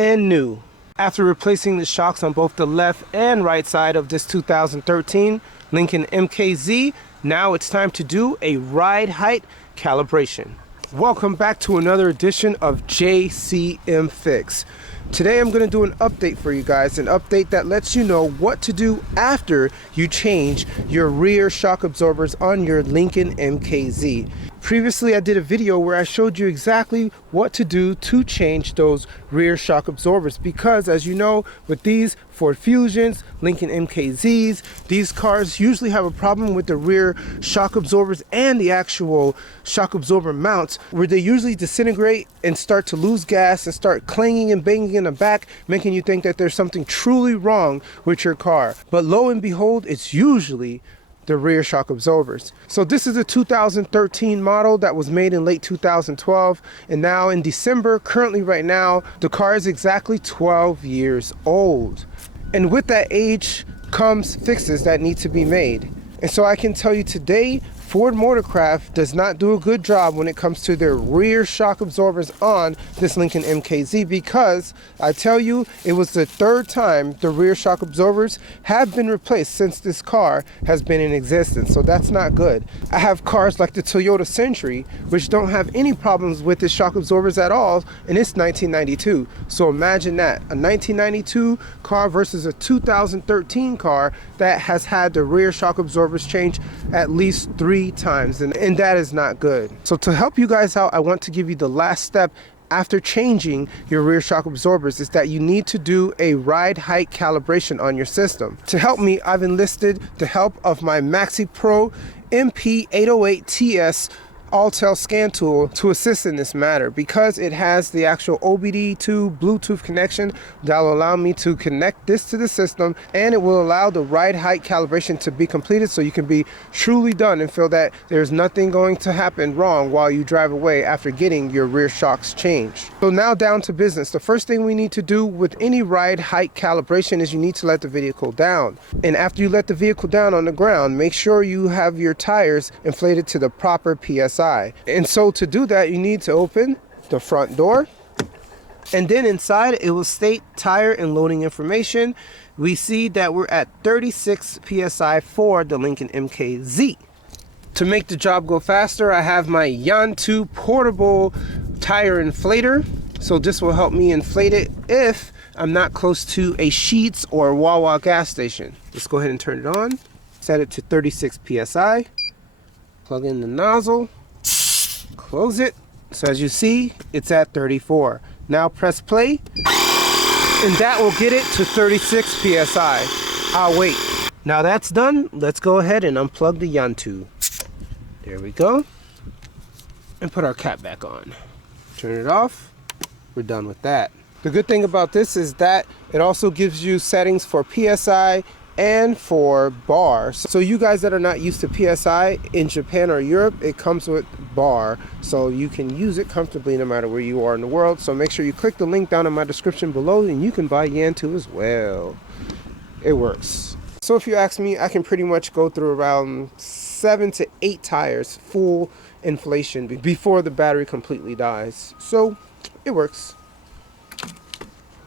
and new. After replacing the shocks on both the left and right side of this 2013 Lincoln MKZ, now it's time to do a ride height calibration. Welcome back to another edition of JCM Fix. Today I'm going to do an update for you guys, an update that lets you know what to do after you change your rear shock absorbers on your Lincoln MKZ. Previously I did a video where I showed you exactly what to do to change those rear shock absorbers, because as you know, with these Ford Fusions, Lincoln MKZs, these cars usually have a problem with the rear shock absorbers and the actual shock absorber mounts, where they usually disintegrate and start to lose gas and start clanging and banging in the back, making you think that there's something truly wrong with your car. But lo and behold, it's usually the rear shock absorbers. So this is a 2013 model that was made in late 2012, and now in December, currently right now, the car is exactly 12 years old. And with that age comes fixes that need to be made. And so I can tell you today, Ford Motorcraft does not do a good job when it comes to their rear shock absorbers on this Lincoln MKZ, because I tell you, it was the third time the rear shock absorbers have been replaced since this car has been in existence. So that's not good. I have cars like the Toyota Century, which don't have any problems with the shock absorbers at all, and it's 1992. So imagine that, a 1992 car versus a 2013 car that has had the rear shock absorbers changed at least 3 times, and that is not good. So to help you guys out, I want to give you the last step after changing your rear shock absorbers, is that you need to do a ride height calibration on your system. To help me, I've enlisted the help of my MaxiPRO MP808TS Autel scan tool to assist in this matter, because it has the actual OBD2 Bluetooth connection that will allow me to connect this to the system, and it will allow the ride height calibration to be completed, so you can be truly done and feel that there's nothing going to happen wrong while you drive away after getting your rear shocks changed. So now down to business. The first thing we need to do with any ride height calibration is you need to let the vehicle down. And after you let the vehicle down on the ground, make sure you have your tires inflated to the proper PSI. And so to do that, you need to open the front door, and then inside it will state tire and loading information. We see that we're at 36 PSI for the Lincoln MKZ. To make the job go faster, I have my YANTU portable tire inflator. So this will help me inflate it if I'm not close to a Sheetz or Wawa gas station. Let's go ahead and turn it on. Set it to 36 PSI. Plug in the nozzle. Close it. So as you see, it's at 34. Now press play, and that will get it to 36 PSI. I'll wait. Now that's done, let's go ahead and unplug the YANTU. There we go. And put our cap back on. Turn it off. We're done with that. The good thing about this is that it also gives you settings for PSI and for bar. So you guys that are not used to PSI in Japan or Europe, it comes with bar, so you can use it comfortably no matter where you are in the world. So make sure you click the link down in my description below, and you can buy YANTU as well. It works. So if you ask me, I can pretty much go through around 7 to 8 tires full inflation before the battery completely dies. So it works.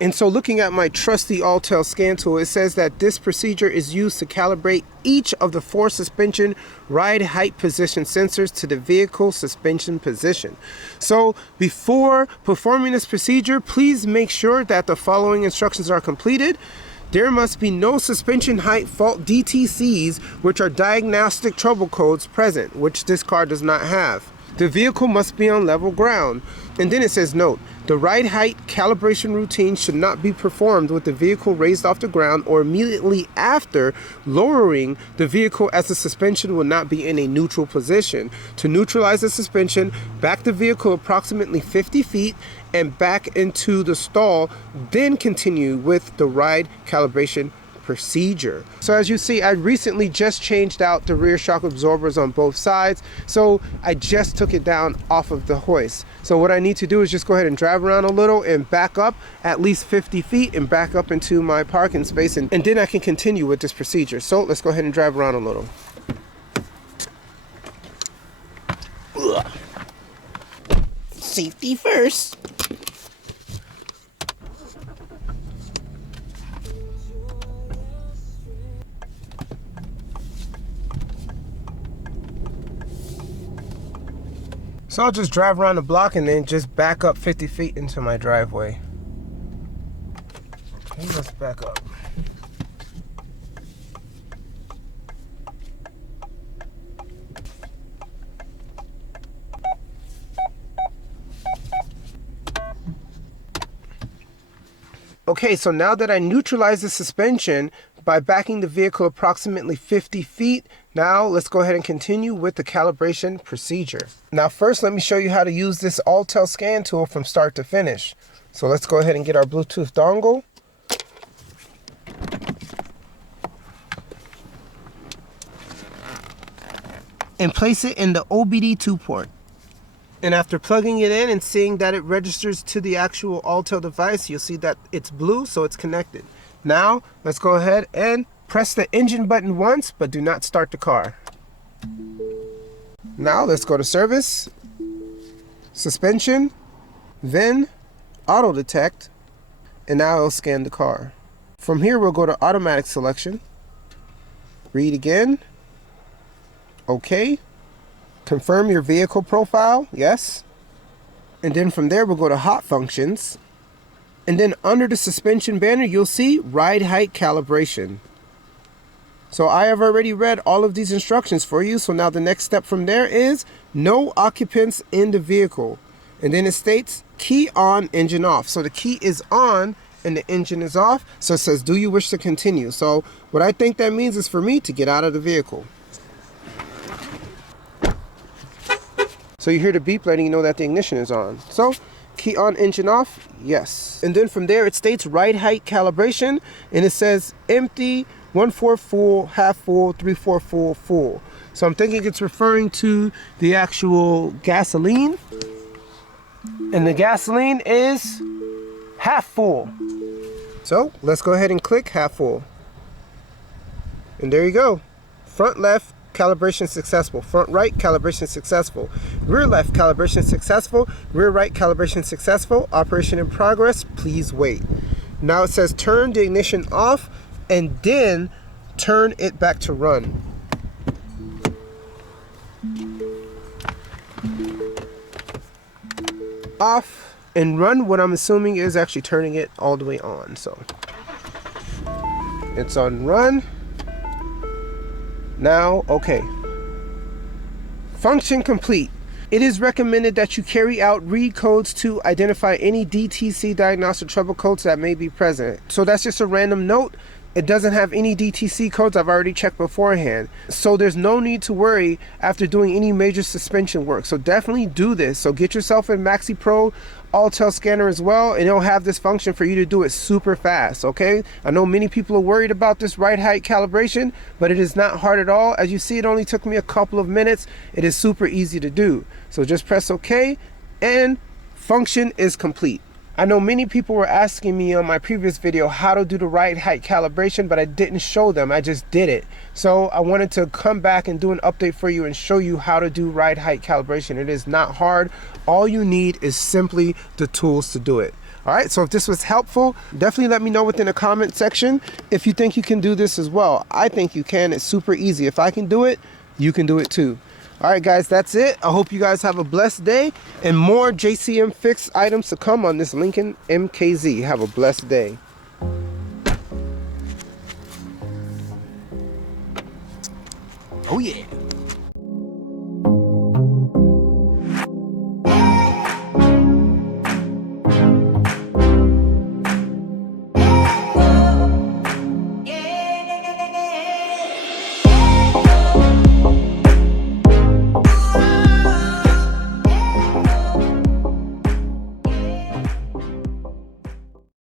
And so looking at my trusty Autel scan tool, it says that this procedure is used to calibrate each of the 4 suspension ride height position sensors to the vehicle suspension position. So before performing this procedure, please make sure that the following instructions are completed. There must be no suspension height fault DTCs, which are diagnostic trouble codes, present, which this car does not have. The vehicle must be on level ground. And then it says, note, the ride height calibration routine should not be performed with the vehicle raised off the ground or immediately after lowering the vehicle, as the suspension will not be in a neutral position. To neutralize the suspension, back the vehicle approximately 50 feet and back into the stall, then continue with the ride calibration procedure. So as you see, I recently just changed out the rear shock absorbers on both sides, so I just took it down off of the hoist. So what I need to do is just go ahead and drive around a little and back up at least 50 feet and back up into my parking space, and then I can continue with this procedure. So let's go ahead and drive around a little. Safety first. So I'll just drive around the block and then just back up 50 feet into my driveway. Okay, let's back up. Okay, so now that I neutralized the suspension by backing the vehicle approximately 50 feet, now let's go ahead and continue with the calibration procedure. Now first, let me show you how to use this Autel scan tool from start to finish. So let's go ahead and get our Bluetooth dongle. And place it in the OBD2 port. And after plugging it in and seeing that it registers to the actual Autel device, you'll see that it's blue, so it's connected. Now, let's go ahead and press the engine button once, but do not start the car. Now, let's go to service, suspension, then auto detect, and now it'll scan the car. From here, we'll go to automatic selection, read again, okay. Confirm your vehicle profile, yes. And then from there, we'll go to hot functions. And then under the suspension banner, you'll see Ride Height Calibration. So I have already read all of these instructions for you. So now the next step from there is no occupants in the vehicle. And then it states key on, engine off. So the key is on and the engine is off. So it says, do you wish to continue? So what I think that means is for me to get out of the vehicle. So you hear the beep letting you know that the ignition is on. So key on, engine off, yes. And then from there it states Ride Height Calibration, and it says empty, 1/4 full, half full, 3/4 full, full. So I'm thinking it's referring to the actual gasoline. And the gasoline is half full. So let's go ahead and click half full. And there you go. Front left, calibration successful. Front right, calibration successful. Rear left, calibration successful. Rear right, calibration successful. Operation in progress, please wait. Now it says turn the ignition off and then turn it back to run. Off and run, what I'm assuming is actually turning it all the way on. So it's on run. Now, okay. Function complete. It is recommended that you carry out read codes to identify any DTC diagnostic trouble codes that may be present. So that's just a random note. It doesn't have any DTC codes. I've already checked beforehand. So there's no need to worry after doing any major suspension work. So definitely do this. So get yourself a MaxiPRO Autel scanner as well, and it'll have this function for you to do it super fast, okay? I know many people are worried about this Ride Height calibration, but it is not hard at all. As you see, it only took me a couple of minutes. It is super easy to do. So just press OK, and function is complete. I know many people were asking me on my previous video how to do the Ride Height calibration, but I didn't show them, I just did it. So I wanted to come back and do an update for you and show you how to do Ride Height calibration. It is not hard. All you need is simply the tools to do it. All right, so if this was helpful, definitely let me know within the comment section if you think you can do this as well. I think you can. It's super easy. If I can do it, you can do it too. All right, guys, that's it. I hope you guys have a blessed day and more JCM Fix items to come on this Lincoln MKZ. Have a blessed day. Oh, yeah.